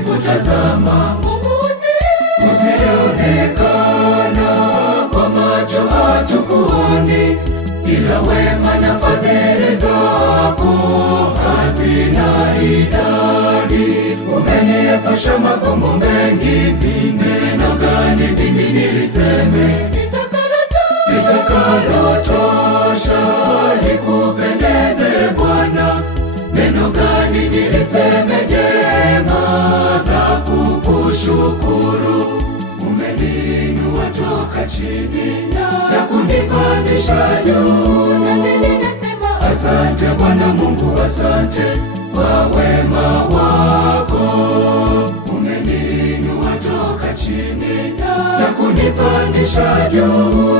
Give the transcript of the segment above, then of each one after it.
yakikutazama, usionekana kwa macho hatukuoni, ila wema na fadhili zako hazina idadi. Umeniepusha magumu mengi, ni neno gani mimi niliseme litakalotosha likupendeze Bwana? Neno gani niliseme jema na kukushukuru? Umeniinua toka chini na kunipandisha juu. Asante Bwana Mungu, asante kwa wema wako. Umeniinua toka chini na kunipandisha juu.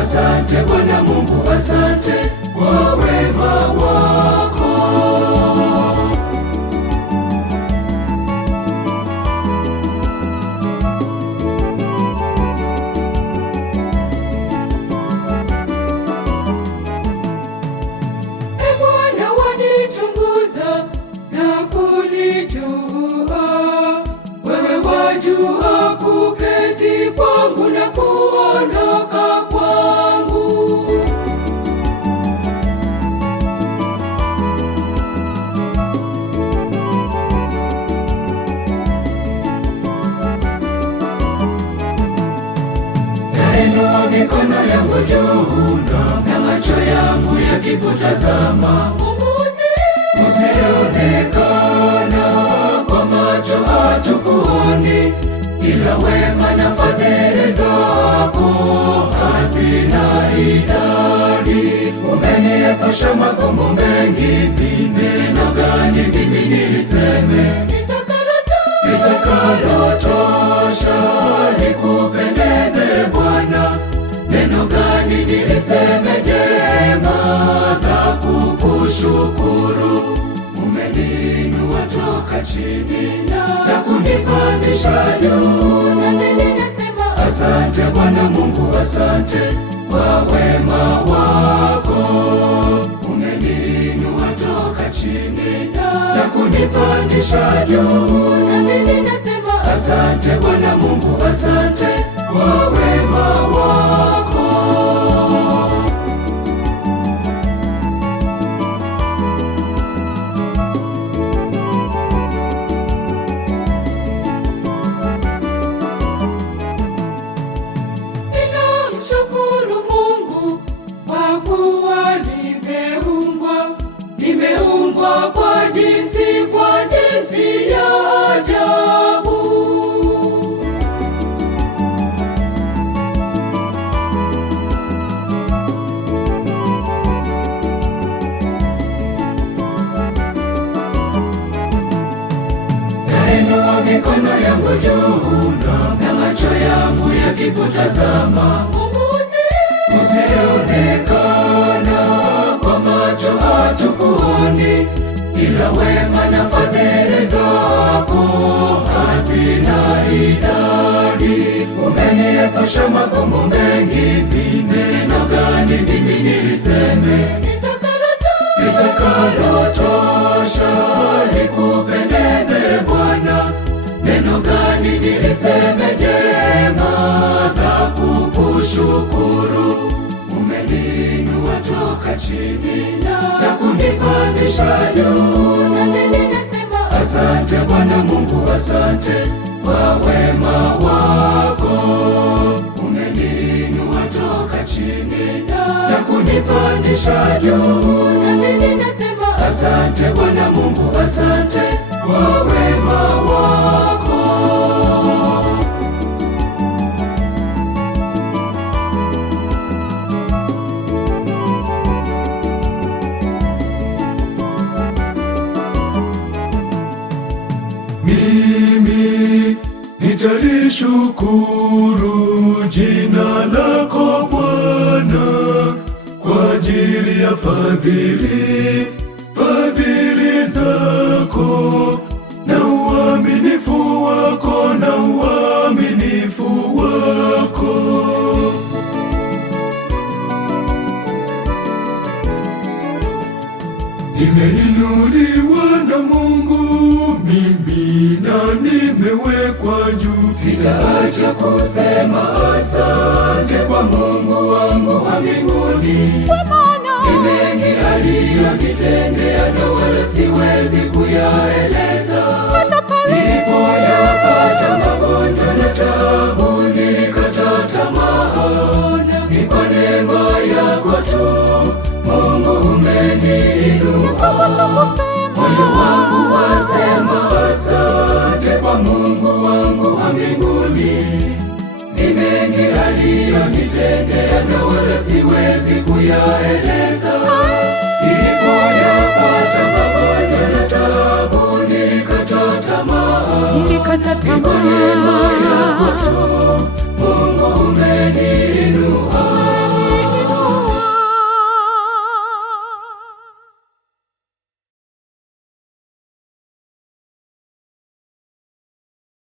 Asante Bwana Mungu, asante kwa wema wako. Wewe wajua kuketi kwangu na kuondoka kwangu. Nainua mikono yangu juu na macho yangu yakikutazama, usionekana kwa macho hatukuoni, ila wema na fadhili zako hazina idadi. Umeniepusha magumu mengi, ni neno gani mimi niliseme litakalotosha likupendeze Bwana? Neno gani niliseme jema na kukushukuru? Umeniinua toka chini na kunipandisha juu. Asante Bwana Mungu, asante kwa wema wako. Umeniinua toka chini na kunipandisha juu. Asante Bwana Mungu, asante kwa wema wako. Nimeumbwa kwa jinsi ya ajabu. Nainua mikono yangu juu na macho yangu yakikutazama, usionekana kwa macho hatukuoni, ila wema na fadhili zako hazina idadi. Umeniepusha magumu mengi, ni neno gani mimi niliseme litakalotosha likupendeze Bwana? Neno gani niliseme jema na kukushukuru? Umeniinua toka chini na kunipandisha juu. Asante Bwana Mungu, asante kwa wema wako. Umeniinua toka chini na kunipandisha juu. Asante Bwana Mungu, asante kwa wema wako. Mimi nitalishukuru jina lako Bwana kwa ajili ya fadhili zako na uaminifu wako na uaminifu wako. Nimeinuliwa na Mungu mimi umewekwa juu. Sitaacha kusema asante kwa Mungu wangu wa mbinguni. Ni mengi aliyonitendea na wala siwezi kuyaeleza. Nilipoyapata magonjwa na taabu, nilikata tamaa. Ni kwa neema yako tu Mungu umeniinua. Moyo wangu wasema asante kwa Mungu wangu wa mbinguni. Ni mengi aliyonitendea na wala siwezi kuyaeleza. Nilipoyapata magonjwa na taabu, nilikata tamaa. Ni kwa neema yako tu